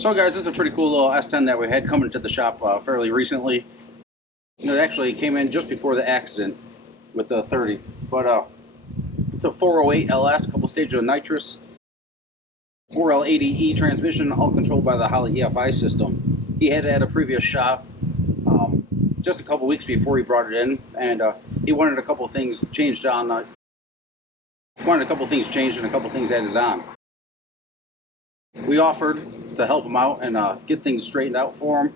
So guys, this is a pretty cool little S10 that we had coming to the shop fairly recently. It actually came in just before the accident with the 30, but it's a 408 LS, couple stages of nitrous, 4L80E transmission, all controlled by the Holley EFI system. He had it at a previous shop just a couple weeks before he brought it in, and he wanted a couple things changed on. Wanted a couple things changed and a couple things added on. We offered to help him out and get things straightened out for him,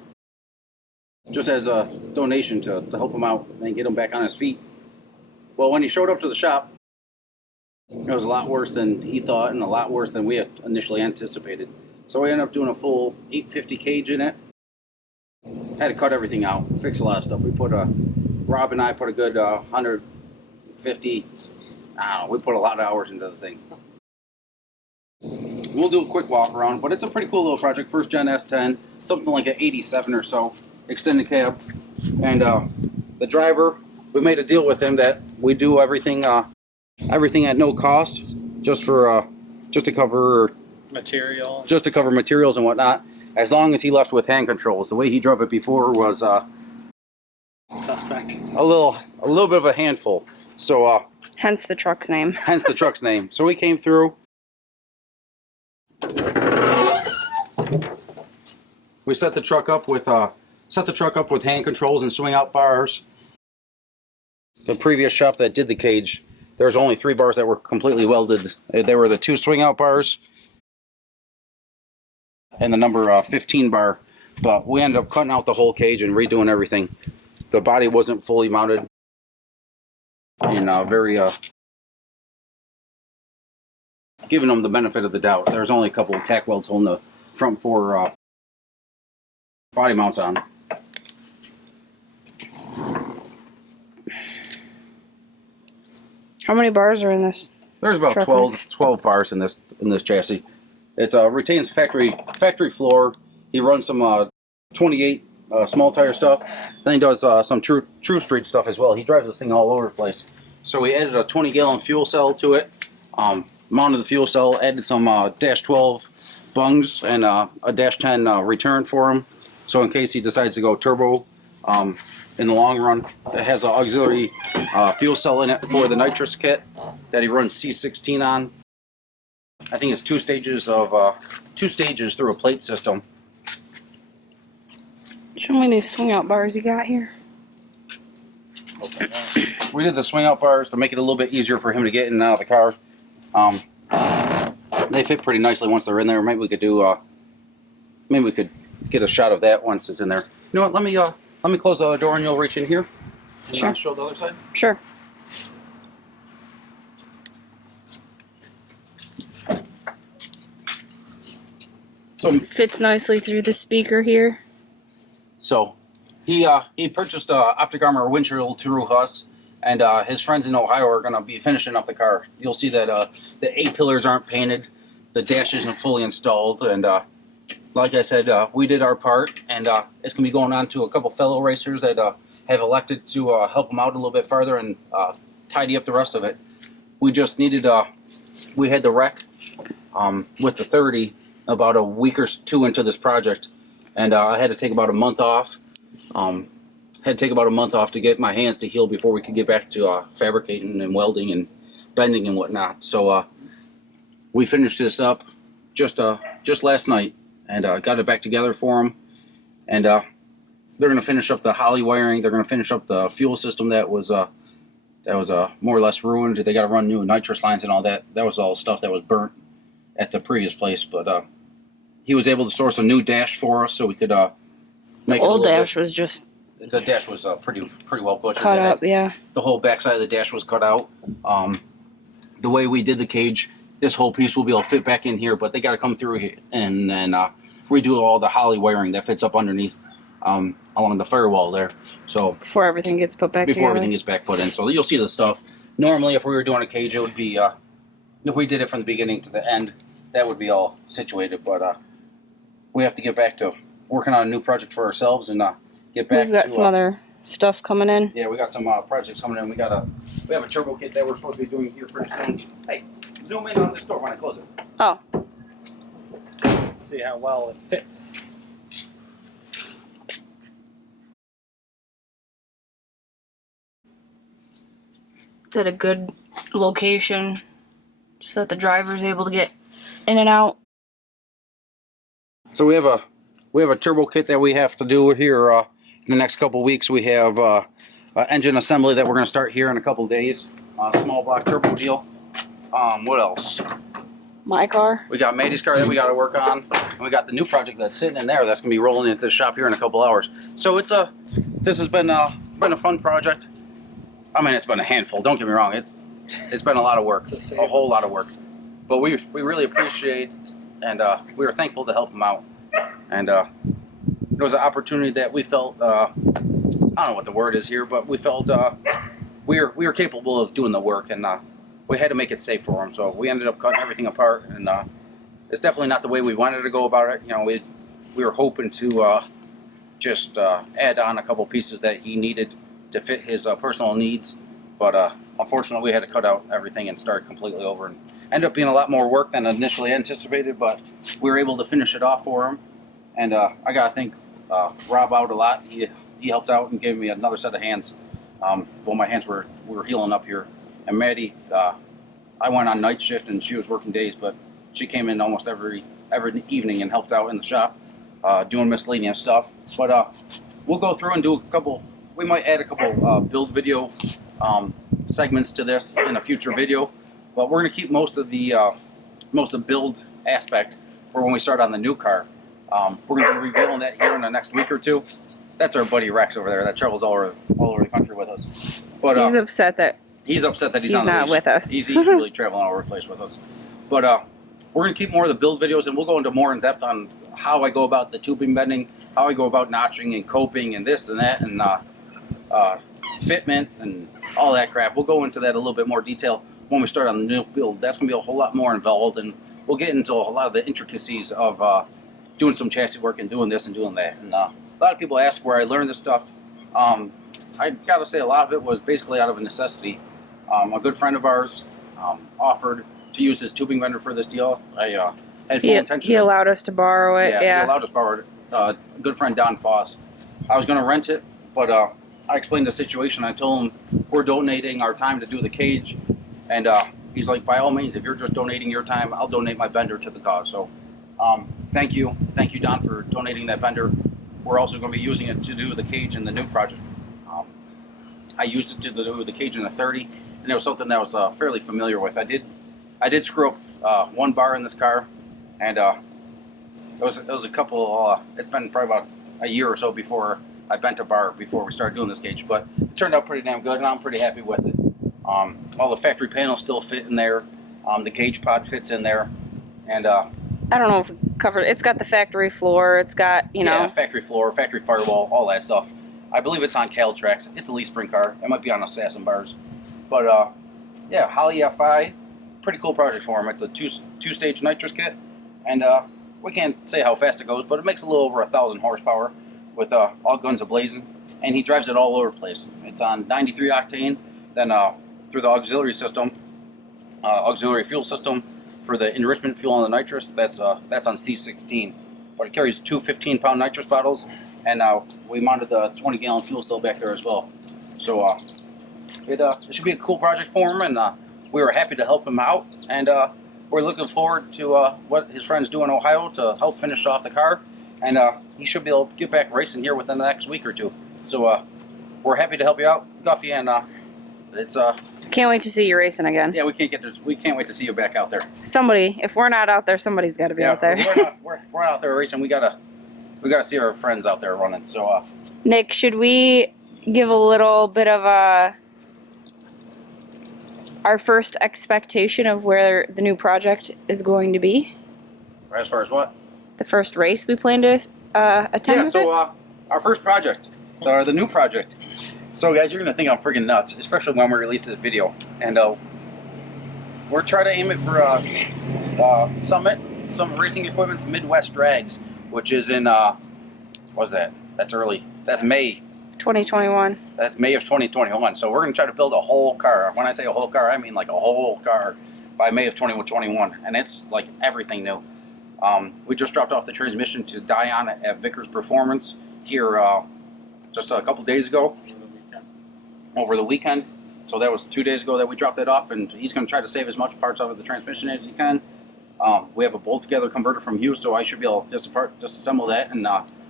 just as a donation to help him out and get him back on his feet. Well, when he showed up to the shop, it was a lot worse than he thought and a lot worse than we had initially anticipated. So we ended up doing a full 850 cage in it. Had to cut everything out, fix a lot of stuff. We put Rob and I put a good 150, I don't know, we put a lot of hours into the thing. We'll do a quick walk around, but it's a pretty cool little project. First gen S10, something like an 87 or so, extended cab. And the driver, we made a deal with him that we do everything everything at no cost, just to cover materials and whatnot, as long as he left with hand controls. The way he drove it before was suspect. A little bit of a handful. So hence the truck's name. Hence the truck's name. So we came through. We set the truck up with hand controls and swing out bars. The previous shop that did the cage, there was only 3 bars that were completely welded. They were the 2 swing out bars and the number 15 bar. But we ended up cutting out the whole cage and redoing everything. The body wasn't fully mounted, and very giving them the benefit of the doubt. There's only a couple of tack welds holding the front 4 body mounts on. How many bars are in this? There's about 12 bars in this chassis. It retains factory floor. He runs some 28 small tire stuff. Then he does some true street stuff as well. He drives this thing all over the place. So we added a 20-gallon fuel cell to it. Mounted the fuel cell, added some dash 12 bungs and a dash 10 return for him. So in case he decides to go turbo in the long run, it has an auxiliary fuel cell in it for the nitrous kit that he runs C16 on. I think it's 2 stages through a plate system. Show me these swing out bars you got here. We did the swing out bars to make it a little bit easier for him to get in and out of the car. They fit pretty nicely once they're in there. Maybe we could do maybe we could get a shot of that once it's in there. You know what? Let me close the other door and you'll reach in here. And sure. Show the other side. Sure. So fits nicely through the speaker here. So he purchased a optic armor windshield through Huss, and his friends in Ohio are going to be finishing up the car. You'll see that the A-pillars aren't painted, the dash isn't fully installed, and like I said, we did our part, and it's going to be going on to a couple fellow racers that have elected to help them out a little bit farther and tidy up the rest of it. We just needed, we had the wreck with the 30 about a week or 2 into this project, and I had to take about a month off. To get my hands to heal before we could get back to fabricating and welding and bending and whatnot. So we finished this up just last night and got it back together for them. And they're going to finish up the Holley wiring. They're going to finish up the fuel system that was more or less ruined. They got to run new nitrous lines and all that. That was all stuff that was burnt at the previous place. But he was able to source a new dash for us so we could make it a old dash bit. was just The dash was pretty well butchered. cut up, yeah. The whole backside of the dash was cut out. The way we did the cage, this whole piece will be able to fit back in here, but they got to come through here and redo all the Holley wiring that fits up underneath along the firewall there. So before everything gets put back before together. everything gets back put in. So you'll see the stuff. Normally, if we were doing a cage, it would be if we did it from the beginning to the end, that would be all situated. But we have to get back to working on a new project for ourselves and get back. We've got some other stuff coming in. Yeah, we got some projects coming in. We have a turbo kit that we're supposed to be doing here pretty soon. Hey, zoom in on this door when I close it. Oh. See how well it fits. It's at a good location so that the driver's able to get in and out. So we have a turbo kit that we have to do here in the next couple weeks. We have engine assembly that we're going to start here in a couple days. Small block turbo deal. What else? My car. We got Maddie's car that we got to work on, and we got the new project that's sitting in there that's going to be rolling into the shop here in a couple hours. So this has been a fun project. I mean, it's been a handful. Don't get me wrong. It's been a lot of work, a whole lot of work. But we really appreciate, and we were thankful to help him out. And it was an opportunity that we felt. I don't know what the word is here, but we felt we were capable of doing the work, and we had to make it safe for him. So we ended up cutting everything apart, and it's definitely not the way we wanted to go about it. You know, we were hoping to just add on a couple pieces that he needed to fit his personal needs, but unfortunately we had to cut out everything and start completely over, and ended up being a lot more work than initially anticipated, but we were able to finish it off for him. And I gotta thank Rob out a lot. He helped out and gave me another set of hands. Well, my hands were healing up here, and Maddie, I went on night shift and she was working days, but she came in almost every evening and helped out in the shop doing miscellaneous stuff. But we'll go through and do a couple. We might add a couple build video segments to this in a future video, but we're going to keep most of the build aspect for when we start on the new car. We're going to be revealing that here in the next week or two. That's our buddy Rex over there that travels all over the country with us. But He's upset that he's on the not leash. with us. He's really traveling all over the place with us. But we're going to keep more of the build videos, and we'll go into more in depth on how I go about the tubing bending, how I go about notching and coping and this and that, and fitment and all that crap. We'll go into that a little bit more detail when we start on the new build. That's going to be a whole lot more involved, and we'll get into a lot of the intricacies of doing some chassis work and doing this and doing that. And a lot of people ask where I learned this stuff. I got to say a lot of it was basically out of a necessity. A good friend of ours offered to use his tubing bender for this deal. I had full intention. He allowed us to borrow it. Yeah. He allowed us to borrow it. A good friend, Don Foss. I was going to rent it, but I explained the situation. I told him we're donating our time to do the cage, and he's like, by all means, if you're just donating your time, I'll donate my bender to the cause. So thank you, Don, for donating that bender. We're also going to be using it to do the cage in the new project. I used it to do the cage in the 30, and it was something that I was fairly familiar with. I did screw up one bar in this car, and it was a couple. It's been probably about a year or so before I bent a bar before we started doing this cage, but it turned out pretty damn good, and I'm pretty happy with it. All the factory panels still fit in there. The cage pod fits in there, and I don't know if we covered. It's got the factory floor. It's got factory floor, factory firewall, all that stuff. I believe it's on Cal tracks. It's a lease spring car. It might be on assassin bars, but yeah, Holley FI, pretty cool project for him. It's a two-stage nitrous kit, and we can't say how fast it goes, but it makes a little over 1,000 horsepower with all guns a-blazing, and he drives it all over the place. It's on 93 octane, then through the auxiliary system, auxiliary fuel system for the enrichment fuel on the nitrous. That's on C16, but it carries two 15-pound nitrous bottles, and we mounted the 20-gallon fuel cell back there as well. So it should be a cool project for him, and we were happy to help him out, and we're looking forward to what his friends do in Ohio to help finish off the car, and he should be able to get back racing here within the next week or two. So we're happy to help you out, Guffey, and it's Can't wait to see you racing again. yeah, we can't wait to see you back out there. Somebody, if we're not out there, somebody's got to be out there. We're out there racing. We gotta see our friends out there running. So Nick, should we give a little bit of our first expectation of where the new project is going to be? as far as what? The first race we plan to attend? Yeah. with So it? our first project, or the new project. So guys, you're gonna think I'm freaking nuts, especially when we release this video, and we're trying to aim it for Summit, some racing equipment's Midwest Drags, which is in what's that? That's early. That's May. 2021. That's May of 2021. So we're going to try to build a whole car. When I say a whole car, I mean like a whole car by May of 2021. And it's like everything new. We just dropped off the transmission to Dion at Vickers Performance here just a couple days ago. Over the weekend. So that was 2 days ago that we dropped that off, and he's going to try to save as much parts out of the transmission as he can. We have a bolt together converter from Hughes, so I should be able to disassemble that and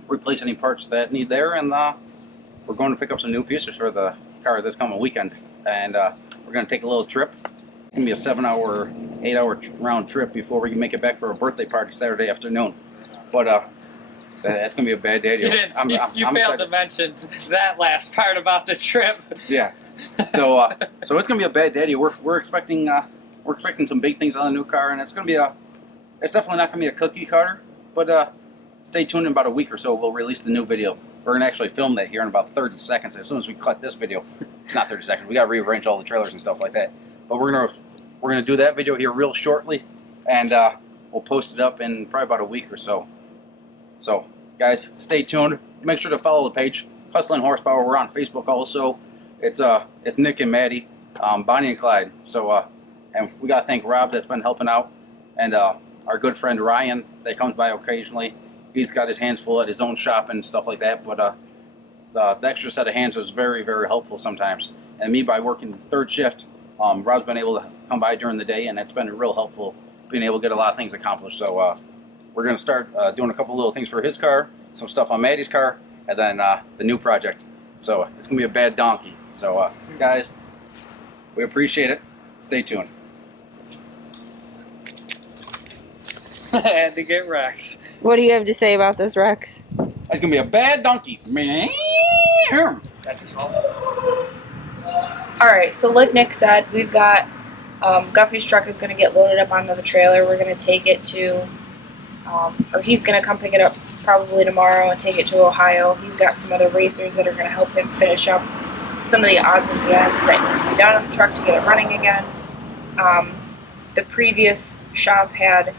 replace any parts that need there. And we're going to pick up some new pieces for the car this coming weekend. And we're going to take a little trip. It's going to be a 7-hour, 8-hour round trip before we can make it back for a birthday party Saturday afternoon. But that's going to be a bad day. You failed to mention that last part about the trip. Yeah. So it's going to be a bad day. We're expecting some big things on the new car, and it's definitely not going to be a cookie cutter. But stay tuned in about a week or so. We'll release the new video. We're going to actually film that here in about 30 seconds. As soon as we cut this video, it's not 30 seconds. We got to rearrange all the trailers and stuff like that. But we're gonna do that video here real shortly, and we'll post it up in probably about a week or so. So, guys, stay tuned. Make sure to follow the page, Hustlin Horsepower. We're on Facebook also. It's Nick and Maddie, Bonnie and Clyde. So, and we gotta thank Rob that's been helping out, and our good friend Ryan that comes by occasionally. He's got his hands full at his own shop and stuff like that. But the extra set of hands is very, very helpful sometimes. And me, by working third shift, Rob's been able to come by during the day, and it's been real helpful being able to get a lot of things accomplished. So we're going to start doing a couple little things for his car, some stuff on Maddie's car, and then the new project. So it's going to be a bad donkey. So guys, we appreciate it. Stay tuned. I had to get Rex. What do you have to say about this, Rex? It's going to be a bad donkey. Alright, so like Nick said, we've got Guffey's truck is going to get loaded up onto the trailer. We're going to take it to, or he's going to come pick it up probably tomorrow and take it to Ohio. He's got some other racers that are going to help him finish up some of the odds and ends that need to be done on the truck to get it running again. The previous shop had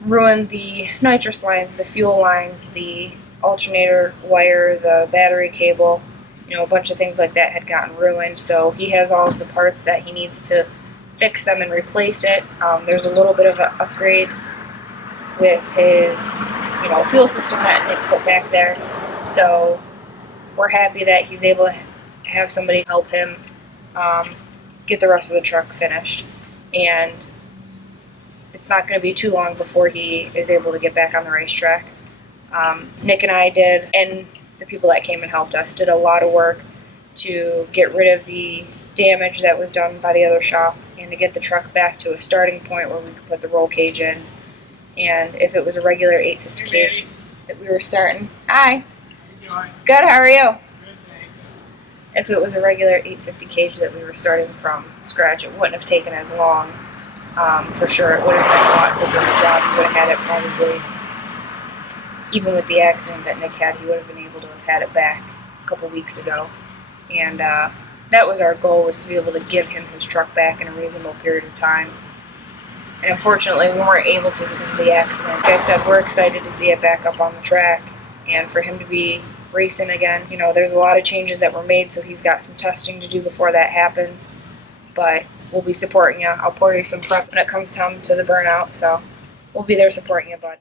ruined the nitrous lines, the fuel lines, the alternator wire, the battery cable. You know, a bunch of things like that had gotten ruined, so he has all of the parts that he needs to fix them and replace it. There's a little bit of an upgrade with his, fuel system that Nick put back there. So we're happy that he's able to have somebody help him get the rest of the truck finished. And it's not going to be too long before he is able to get back on the racetrack. Nick and I did, and the people that came and helped us did a lot of work to get rid of the damage that was done by the other shop and to get the truck back to a starting point where we could put the roll cage in. And if it was a regular 850 cage that we were starting, hi, good, how are you? If it was a regular 850 cage that we were starting from scratch, it wouldn't have taken as long. For sure, it would have been a lot quicker of a job. He would have had it probably, even with the accident that Nick had, he would have been able to have had it back a couple weeks ago. And that was our goal, was to be able to give him his truck back in a reasonable period of time. And unfortunately, we weren't able to because of the accident. Like I said, we're excited to see it back up on the track and for him to be racing again. There's a lot of changes that were made, so he's got some testing to do before that happens. But we'll be supporting you. I'll pour you some prep when it comes time to the burnout, so we'll be there supporting you, bud.